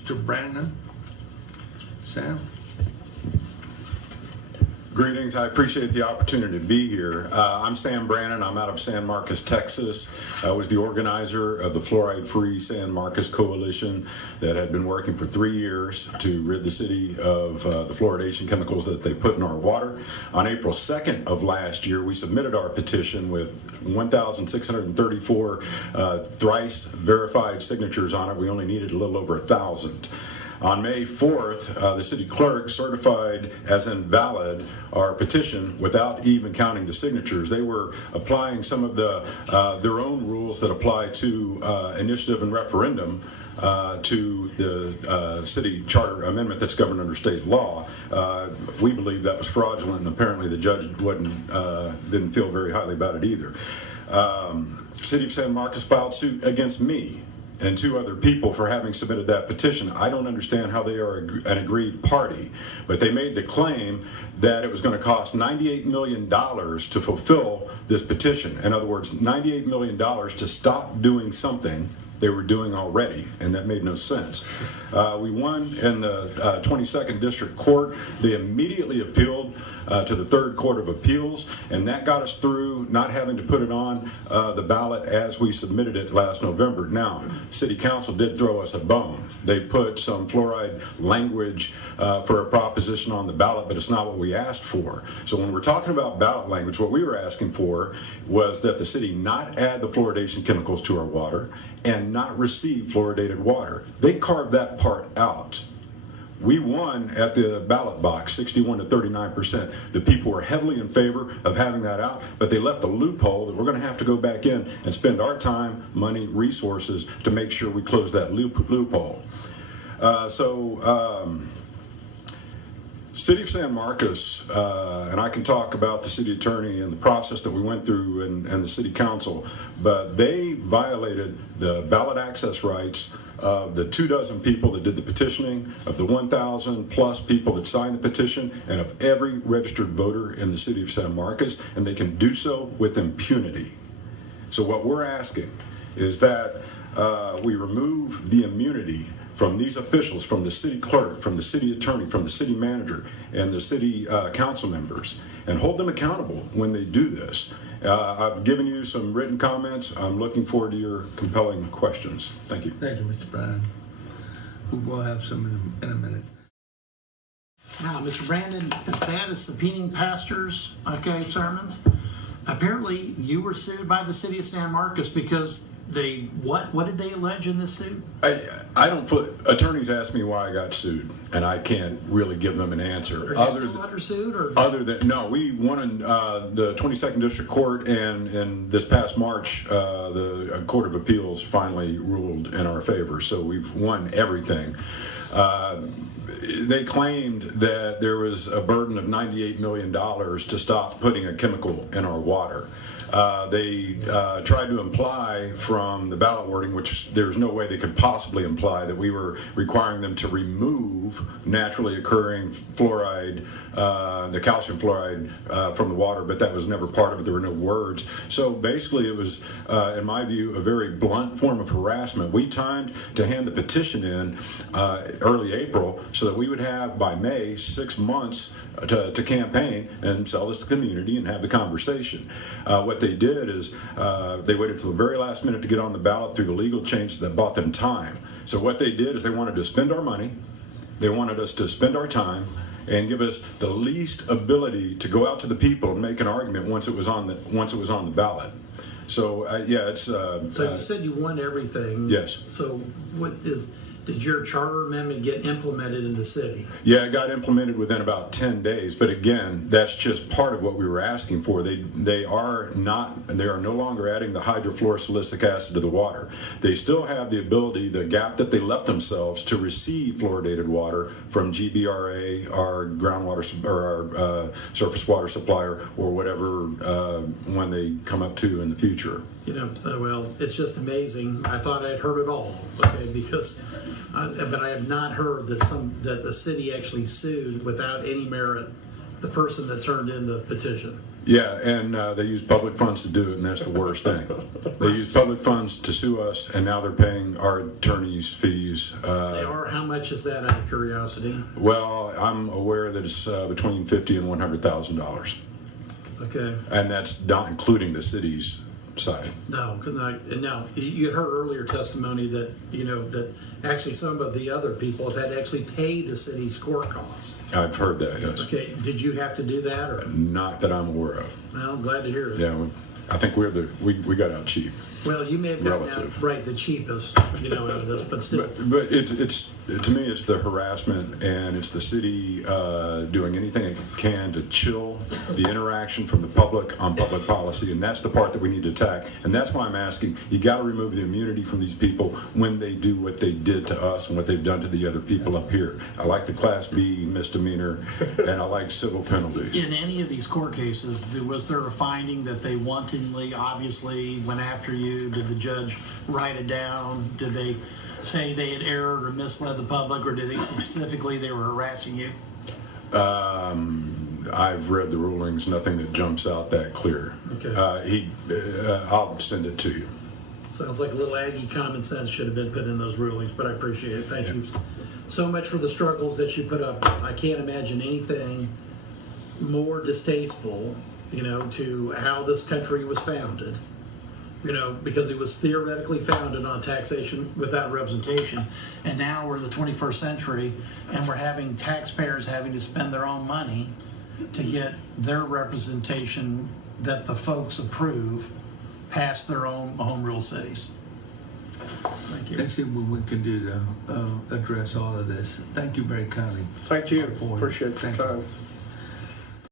Mr. Brannon. Sam. Greetings. I appreciate the opportunity to be here. I'm Sam Brannon. I'm out of San Marcos, Texas. I was the organizer of the Fluoride-Free San Marcos Coalition that had been working for 3 years to rid the city of the fluoridation chemicals that they put in our water. On April 2nd of last year, we submitted our petition with 1,634 thrice verified signatures on it. We only needed a little over 1,000. On May 4th, the city clerk certified as invalid our petition without even counting the signatures. They were applying some of their own rules that apply to initiative and referendum to the city charter amendment that's governed under state law. We believe that was fraudulent, and apparently the judge didn't feel very highly about it either. City of San Marcos filed suit against me and 2 other people for having submitted that petition. I don't understand how they are an aggrieved party, but they made the claim that it was going to cost $98 million to fulfill this petition. In other words, $98 million to stop doing something they were doing already, and that made no sense. We won in the 22nd District Court. They immediately appealed to the 3rd Court of Appeals, and that got us through not having to put it on the ballot as we submitted it last November. Now, City Council did throw us a bone. They put some fluoride language for a proposition on the ballot, but it's not what we asked for. So when we're talking about ballot language, what we were asking for was that the city not add the fluoridation chemicals to our water and not receive fluoridated water. They carved that part out. We won at the ballot box, 61 to 39%. The people were heavily in favor of having that out, but they left a loophole that we're going to have to go back in and spend our time, money, resources to make sure we close that loophole. City of San Marcos, and I can talk about the city attorney and the process that we went through and the city council, but they violated the ballot access rights of the 24 people that did the petitioning, of the 1,000 plus people that signed the petition, and of every registered voter in the city of San Marcos, and they can do so with impunity. So what we're asking is that we remove the immunity from these officials, from the city clerk, from the city attorney, from the city manager, and the city council members, and hold them accountable when they do this. I've given you some written comments. I'm looking forward to your compelling questions. Thank you. Thank you, Mr. Brannon. We will have some in a minute. Now, Mr. Brannon, as bad as subpoenaing pastors, sermons, apparently you were sued by the city of San Marcos because what did they allege in this suit? Attorneys ask me why I got sued, and I can't really give them an answer. No, we won in the 22nd District Court, and this past March, the Court of Appeals finally ruled in our favor, so we've won everything. They claimed that there was a burden of $98 million to stop putting a chemical in our water. They tried to imply from the ballot wording, which there's no way they could possibly imply, that we were requiring them to remove naturally occurring fluoride, the calcium fluoride from the water, but that was never part of it. There were no words. So basically it was, in my view, a very blunt form of harassment. We timed to hand the petition in early April so that we would have by May 6 months to campaign and sell this to the community and have the conversation. What they did is they waited till the very last minute to get on the ballot through the legal changes that bought them time. So what they did is they wanted to spend our money, they wanted us to spend our time, and give us the least ability to go out to the people and make an argument once it was on the ballot. So it's. So you said you won everything. Yes. So did your charter amendment get implemented in the city? Yeah, it got implemented within about 10 days. But again, that's just part of what we were asking for. They are no longer adding the hydrofluorosilicic acid to the water. They still have the ability, the gap that they left themselves, to receive fluoridated water from GBRA, our groundwater or our surface water supplier, or whatever when they come up to in the future. Well, it's just amazing. I thought I'd heard it all, because. But I have not heard that the city actually sued without any merit the person that turned in the petition. Yeah, and they use public funds to do it, and that's the worst thing. They use public funds to sue us, and now they're paying our attorneys' fees. They are. How much is that, out of curiosity? Well, I'm aware that it's between $50,000 and $100,000, Okay. and that's not including the city's side. No, and now you had heard earlier testimony that that actually some of the other people have had to actually pay the city's court costs. I've heard that, yes. Okay, did you have to do that, or? Not that I'm aware of. Well, I'm glad to hear it. Yeah, I think we got out cheap. Well, you may have gotten out, Relative. right, the cheapest, out of this, but still. But it's to me, it's the harassment, and it's the city doing anything it can to chill the interaction from the public on public policy, and that's the part that we need to attack. And that's why I'm asking, you got to remove the immunity from these people when they do what they did to us and what they've done to the other people up here. I like the Class B misdemeanor, and I like civil penalties. In any of these court cases, was there a finding that they wantonly, obviously, went after you? Did the judge write it down? Did they say they had erred or misled the public, or did they specifically they were harassing you? I've read the rulings. Nothing that jumps out that clear. Okay. I'll send it to you. Sounds like a little Aggie common sense should have been put in those rulings, but I appreciate it. Thank you so much for the struggles that you put up. I can't imagine anything more distasteful, to how this country was founded. Because it was theoretically founded on taxation without representation. And now we're the 21st century, and we're having taxpayers having to spend their own money to get their representation that the folks approve past their own home rule cities. Thank you. Let's see what we can do to address all of this. Thank you very kindly. Thank you. For- Appreciate the Thank you. time.